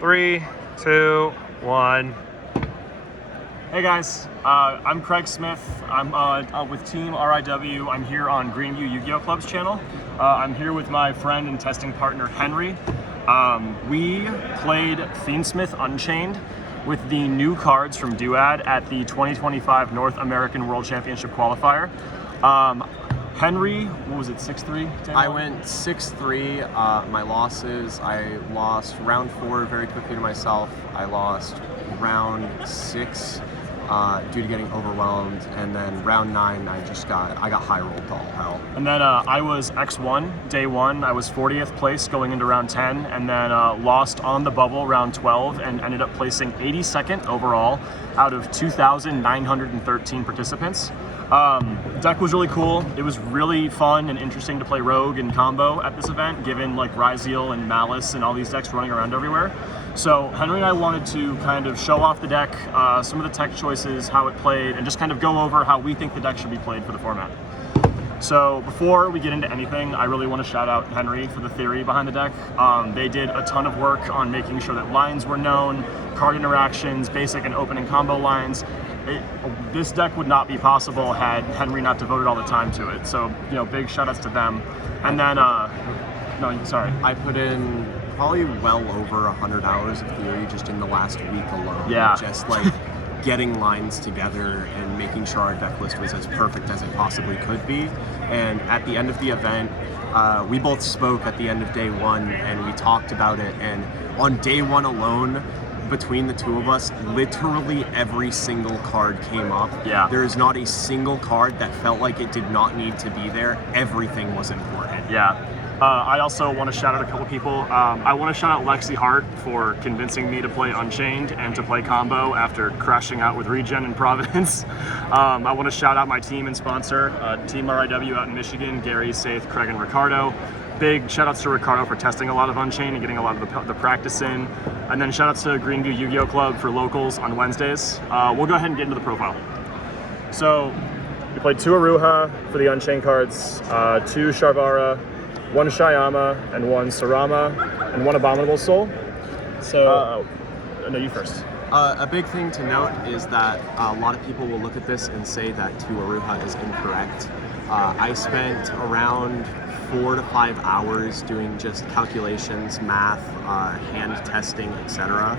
3, 2, 1. Hey guys, I'm Craig Smith. I'm with Team RIW. I'm here on Greenview Yu-Gi-Oh Club's channel. I'm here with my friend and testing partner Henry. We played Fiend-link Unchained with the new cards from Duad at the 2025 North American World Championship qualifier. Henry, what was it, 6-3? I went 6-3. My losses, I lost round 4 very quickly to myself. I lost round 6 due to getting overwhelmed, and then round 9 I got high rolled to all hell. And then I was X1 day 1. I was 40th place going into round 10, and then lost on the bubble round 12 and ended up placing 82nd overall out of 2,913 participants. Deck was really cool. It was really fun and interesting to play Rogue and combo at this event, given like Ryzeal and Malice and all these decks running around everywhere. So Henry and I wanted to kind of show off the deck, some of the tech choices, how it played, and just kind of go over how we think the deck should be played for the format. So before we get into anything, I really want to shout out Henry for the theory behind the deck. They did a ton of work on making sure that lines were known, card interactions, basic and opening combo lines. This deck would not be possible had Henry not devoted all the time to it. So, you know, big shout outs to them. And then, no, sorry. I put in probably well over 100 hours of theory just in the last week alone. Yeah. Just like getting lines together and making sure our deck list was as perfect as it possibly could be. And at the end of the event, we both spoke at the end of day 1 and we talked about it. And on day 1 alone, between the two of us, literally every single card came up. Yeah. There is not a single card that felt like it did not need to be there. Everything was important. Yeah. I also want to shout out a couple people. I want to shout out Lexi Hart for convincing me to play Unchained and to play combo after crashing out with Regen and Providence. I want to shout out my team and sponsor, Team RIW out in Michigan, Gary, Saith, Craig, and Ricardo. Big shout outs to Ricardo for testing a lot of Unchained and getting a lot of the practice in. And then shout outs to Greenview Yu-Gi-Oh Club for locals on Wednesdays. We'll go ahead and get into the profile. So we played 2 Aruha for the Unchained cards, 2 Sharvara, 1 Shyama, and 1 Sarama, and 1 Abominable Soul. So, no, you first. A big thing to note is that a lot of people will look at this and say that 2 Aruha is incorrect. I spent around 4 to 5 hours doing just calculations, math, hand testing, etc.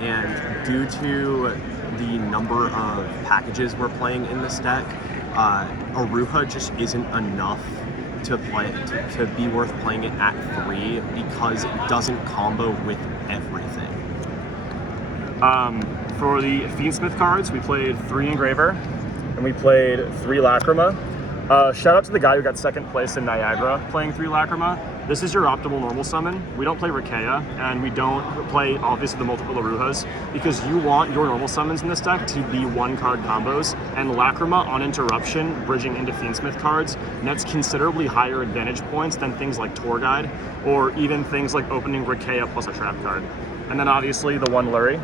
And due to the number of packages we're playing in this deck, Aruha just isn't enough to be worth playing it at 3 because it doesn't combo with everything. For the Fiend-link cards, we played 3 Engraver and we played 3 Lacrima. Shout out to the guy who got 2nd place in Niagara playing 3 Lacrima. This is your optimal normal summon. We don't play Rakea, and we don't play, obviously, the multiple Aruhas, because you want your normal summons in this deck to be 1-card combos, and Lacrima on interruption, bridging into Fiend-link cards, nets considerably higher advantage points than things like Tour Guide, or even things like opening Rakea plus a trap card. And then obviously the 1 Lurie.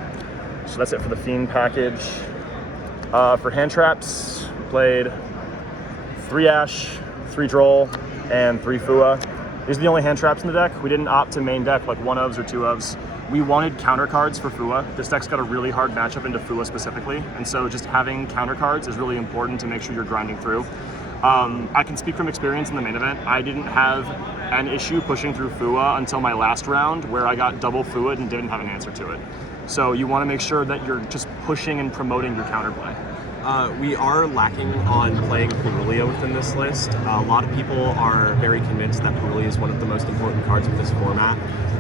So that's it for the Fiend package. For hand traps, we played 3 Ash, 3 Droll, and 3 Fua. These are the only hand traps in the deck. We didn't opt to main deck like 1-ofs or 2-ofs. We wanted counter cards for Fua. This deck's got a really hard matchup into Fua specifically, and so just having counter cards is really important to make sure you're grinding through. I can speak from experience in the main event. I didn't have an issue pushing through Fua until my last round, where I got double Fua and didn't have an answer to it. So you want to make sure that you're just pushing and promoting your counterplay. We are lacking on playing Purulia within this list. A lot of people are very convinced that Purulia is one of the most important cards of this format.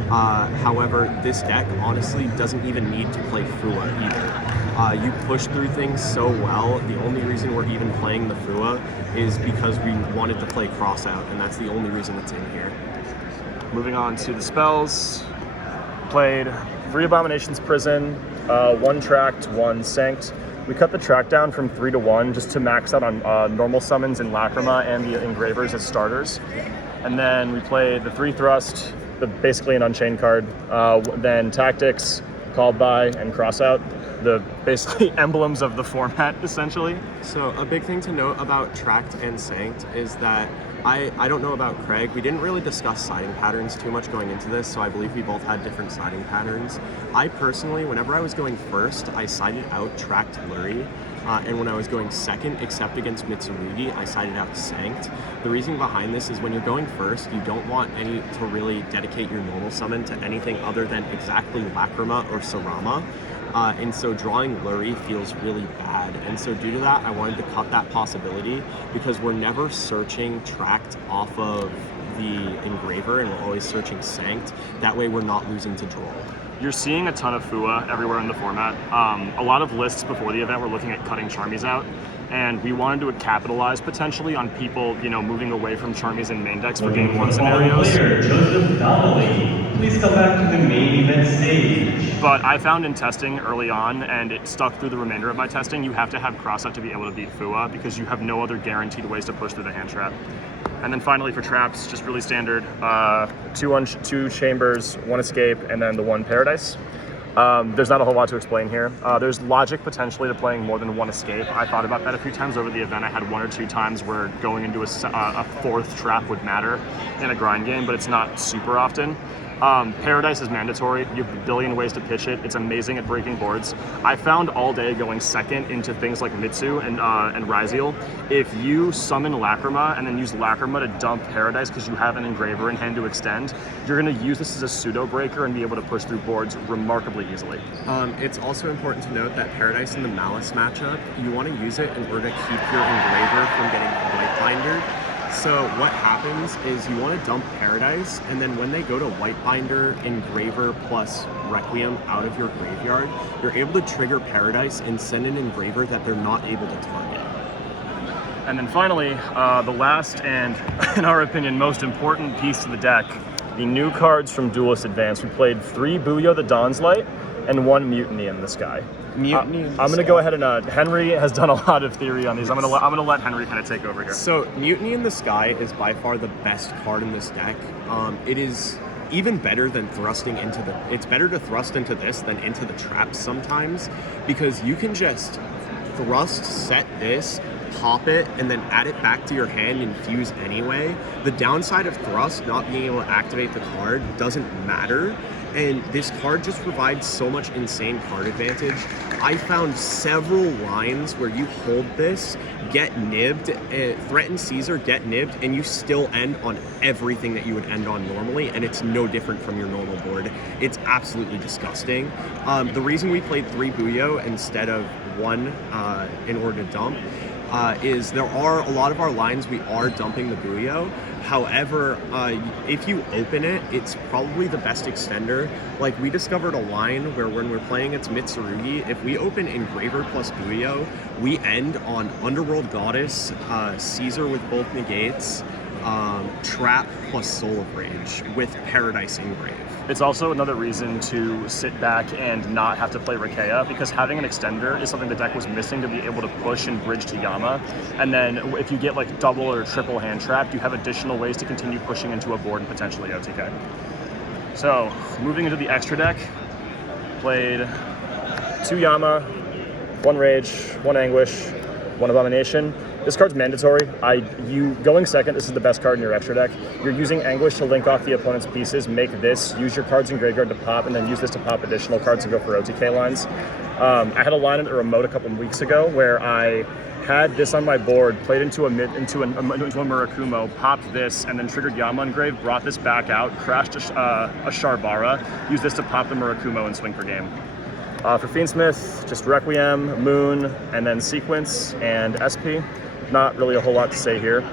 However, this deck honestly doesn't even need to play Fua either. You push through things so well. The only reason we're even playing the Fua is because we wanted to play Crossout, and that's the only reason it's in here. Moving on to the spells. Played 3 Abominations Prison, 1 Tracked, 1 Sanct. We cut the track down from 3 to 1 just to max out on normal summons in Lacrima and the Engravers as starters. And then we played the 3 Thrust, basically an Unchained card, then Tactics, Called By, and Crossout. The basically emblems of the format, essentially. So a big thing to note about Tracked and Sanct is that I don't know about Craig. We didn't really discuss siding patterns too much going into this, so I believe we both had different siding patterns. I personally, whenever I was going first, I sided out tracked Luri. And when I was going second, except against Mitsurugi, I sided out Sanct. The reason behind this is when you're going first, you don't want to really dedicate your normal summon to anything other than exactly Lacrima or Sarama. And so drawing Luri feels really bad. And so due to that, I wanted to cut that possibility because we're never searching tracked off of the engraver and we're always searching Sanct. That way we're not losing to draw. You're seeing a ton of Fua everywhere in the format. A lot of lists before the event were looking at cutting Charmies out, and we wanted to capitalize potentially on people, moving away from Charmies in main decks for Game 1 scenarios. Joseph Donnelly, please come back to the main event stage. But I found in testing early on, and it stuck through the remainder of my testing, you have to have cross-out to be able to beat Fua because you have no other guaranteed ways to push through the hand trap. And then finally for traps, just really standard, two chambers, one escape, and then the one paradise. There's not a whole lot to explain here. There's logic potentially to playing more than one escape. I thought about that a few times over the event. I had 1 or 2 times where going into a fourth trap would matter in a grind game, but it's not super often. Paradise is mandatory. You have a billion ways to pitch it. It's amazing at breaking boards. I found all day going second into things like Mitsu and Ryziel. If you summon Lacrima and then use Lacrima to dump Paradise because you have an engraver in hand to extend, you're going to use this as a pseudo breaker and be able to push through boards remarkably easily. It's also important to note that Paradise in the Malice matchup, you want to use it in order to keep your engraver from getting white bindered. So what happens is you want to dump Paradise, and then when they go to Whitebinder, Engraver plus Requiem out of your graveyard, you're able to trigger Paradise and send an Engraver that they're not able to target. And then finally, the last and, in our opinion, most important piece to the deck, the new cards from Duelist Advance. We played 3 Yugioh the Dawn's Light and 1 Mutiny in the Sky. I'm going to go ahead and Henry has done a lot of theory on these. I'm going to let Henry kind of take over here. So Mutiny in the Sky is by far the best card in this deck. It is even better than thrusting into it's better to thrust into this than into the traps sometimes, because you can just thrust, set this, pop it, and then add it back to your hand and fuse anyway. The downside of thrust, not being able to activate the card, doesn't matter. And this card just provides so much insane card advantage. I found several lines where you hold this, get nibbed, threaten Caesar, get nibbed, and you still end on everything that you would end on normally, and it's no different from your normal board. It's absolutely disgusting. The reason we played 3 Yugioh instead of 1 in order to dump is there are a lot of our lines we are dumping the Yugioh. However, if you open it, it's probably the best extender. Like, we discovered a line where when we're playing it's Mitsurugi, if we open Engraver plus Yugioh, we end on Underworld Goddess, Caesar with both negates, Trap plus Soul of Rage with Paradise Engrave. It's also another reason to sit back and not have to play Rakea, because having an extender is something the deck was missing to be able to push and bridge to Yama. And then if you get like double or triple hand trapped, you have additional ways to continue pushing into a board and potentially OTK. So moving into the extra deck, played 2 Yama, 1 Rage, 1 Anguish, 1 Abomination. This card's mandatory. You going second, this is the best card in your extra deck. You're using Anguish to link off the opponent's pieces, make this, use your cards in graveyard to pop, and then use this to pop additional cards and go for OTK lines. I had a line at the remote a couple weeks ago where I had this on my board, played into a Murakumo, popped this, and then triggered Yama Engrave, brought this back out, crashed a Sharbara, used this to pop the Murakumo and swing for game. For Fiendsmith, just Requiem, Moon, and then Sequence and SP. Not really a whole lot to say here.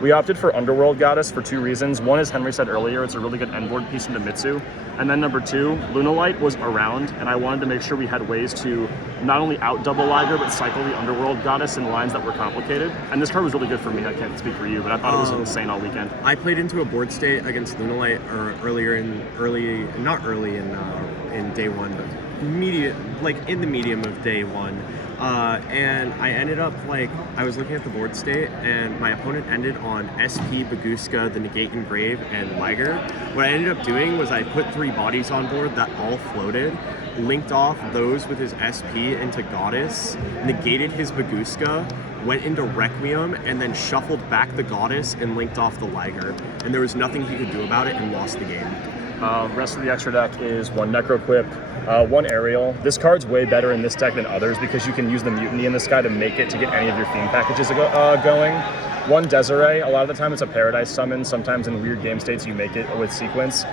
We opted for Underworld Goddess for 2 reasons. One, as Henry said earlier, it's a really good end board piece into Mitsu. And then number 2, Lunalight was around, and I wanted to make sure we had ways to not only out-double Liger, but cycle the Underworld Goddess in lines that were complicated. And this card was really good for me. I can't speak for you, but I thought it was insane all weekend. I played into a board state against Lunalight in day 1, but in the medium of day 1. And I ended up, I was looking at the board state, and my opponent ended on SP, Baguska, the Negate Engrave, and Liger. What I ended up doing was I put 3 3 bodies on board that all floated, linked off those with his SP into Goddess, negated his Baguska, went into Requiem, and then shuffled back the Goddess and linked off the Liger. And there was nothing he could do about it and lost the game. Rest of the extra deck is 1 Necroquip, 1 Aerial. This card's way better in this deck than others because you can use the Mutiny in this guy to make it to get any of your Fiend packages going. 1 Desiree, a lot of the time it's a Paradise summon, sometimes in weird game states you make it with Sequence.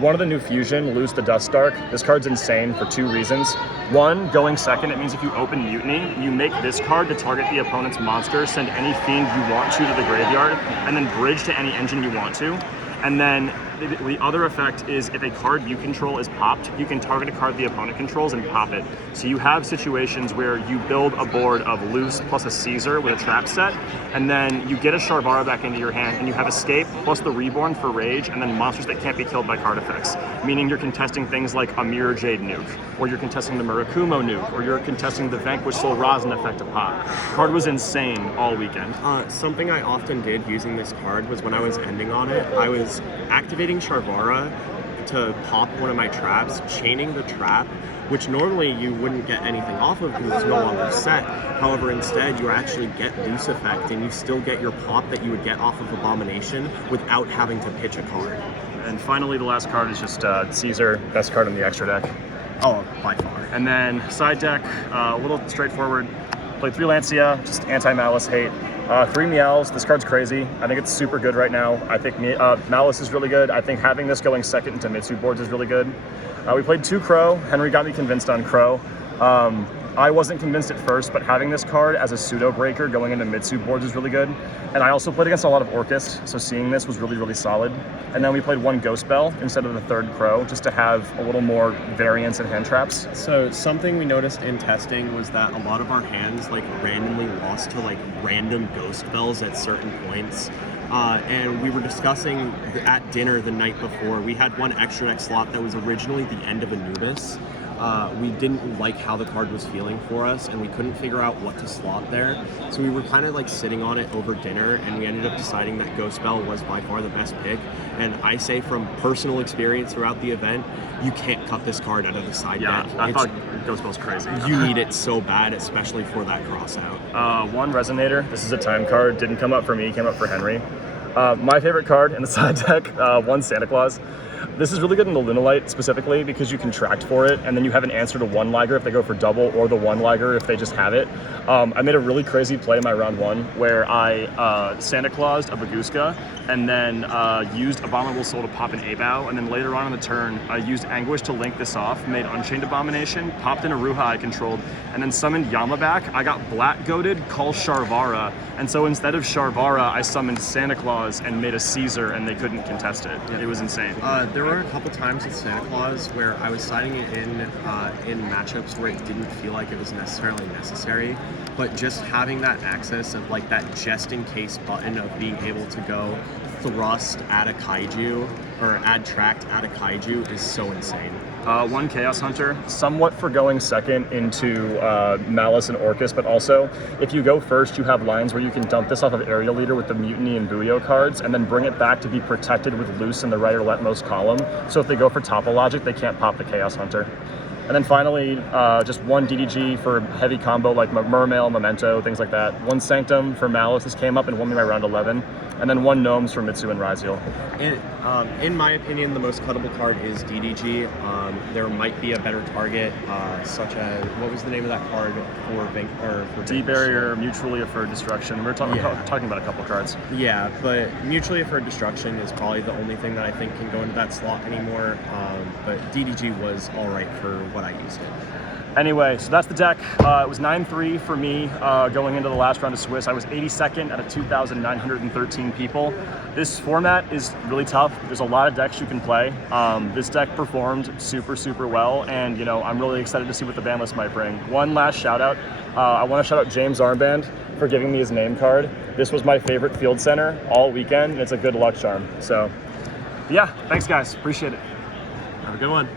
1 of the new Fusion, Loose the Dustdark. This card's insane for 2 reasons. 1, going second, it means if you open Mutiny, you make this card to target the opponent's monster, send any Fiend you want to the graveyard, and then bridge to any engine you want to. And then the other effect is if a card you control is popped, you can target a card the opponent controls and pop it. So you have situations where you build a board of Loose plus a Caesar with a trap set, and then you get a Sharvara back into your hand, and you have Escape plus the Reborn for Rage, and then monsters that can't be killed by card effects. Meaning you're contesting things like a Mirror Jade nuke, or you're contesting the Murakumo nuke, or you're contesting the Vanquish Soul Rosin effect to pop. Card was insane all weekend. Something I often did using this card was when I was ending on it, I was activating Sharvara to pop one of my traps, chaining the trap, which normally you wouldn't get anything off of because it's no longer set. However, instead you actually get Loose effect and you still get your pop that you would get off of Abomination without having to pitch a card. And finally, the last card is just Caesar, best card in the extra deck. Oh, by far. And then side deck, a little straightforward. Played 3 Lancia, just anti-Malice hate. 3 Meows, this card's crazy. I think it's super good right now. I think Malice is really good. I think having this going second into Mitsu boards is really good. We played 2 Crow. Henry got me convinced on Crow. I wasn't convinced at first, but having this card as a pseudo breaker going into Mitsu boards is really good. And I also played against a lot of Orcust, so seeing this was really, really solid. And then we played 1 Ghost Bell instead of the 3rd Crow, just to have a little more variance in hand traps. So something we noticed in testing was that a lot of our hands like randomly lost to like random Ghost Bells at certain points. And we were discussing at dinner the night before, we had 1 extra deck slot that was originally the end of Anubis. We didn't like how the card was feeling for us, and we couldn't figure out what to slot there. So we were kind of like sitting on it over dinner, and we ended up deciding that Ghost Bell was by far the best pick. And I say from personal experience throughout the event, you can't cut this card out of the side deck. I thought Ghost Bell's crazy. You need it so bad, especially for that cross out. 1 Resonator, this is a time card, didn't come up for me, came up for Henry. My favorite card in the side deck, 1 Santa Claus. This is really good in the Lunalite specifically because you contract for it, and then you have an answer to 1 Liger if they go for double, or the 1 Liger if they just have it. I made a really crazy play in my round 1 where I Santa Claused a Baguska and then used Abominable Soul to pop an Abao, and then later on in the turn I used Anguish to link this off, made Unchained Abomination, popped in a Ruha I controlled, and then summoned Yama back. I got Black Goated, call Sharvara, and so instead of Sharvara I summoned Santa Claus and made a Caesar, and they couldn't contest it. It was insane. There were a couple times with Santa Claus where I was siding it in matchups where it didn't feel like it was necessarily necessary, but just having that access of like that just in case button of being able to go thrust at a kaiju or add tract at a kaiju is so insane. 1 Chaos Hunter, somewhat for going second into Malice and Orcust, but also if you go first, you have lines where you can dump this off of Aerial Leader with the Mutiny and Buyeo cards, and then bring it back to be protected with Loose in the right or leftmost column. So if they go for Topologic, they can't pop the Chaos Hunter. And then finally, just 1 DDG for heavy combo like Mermail, Memento, things like that. 1 Sanctum for Malice, this came up and won me my round 11. And then 1 Gnomes for Mitsu and Raziel. In my opinion, the most cuttable card is DDG. There might be a better target, such as, what was the name of that card for D-Barrier, Mutually Afferred Destruction. We're talking about a couple cards. Yeah, but Mutually Afferred Destruction is probably the only thing that I think can go into that slot anymore. But DDG was all right for what I used it. Anyway, so that's the deck. It was 9-3 for me going into the last round of Swiss. I was 82nd out of 2,913 people. This format is really tough. There's a lot of decks you can play. This deck performed super, super well, and you know, I'm really excited to see what the ban list might bring. One last shout out. I want to shout out James Armband for giving me his name card. This was my favorite field center all weekend, and it's a good luck charm. So yeah, thanks guys, appreciate it. Have a good one.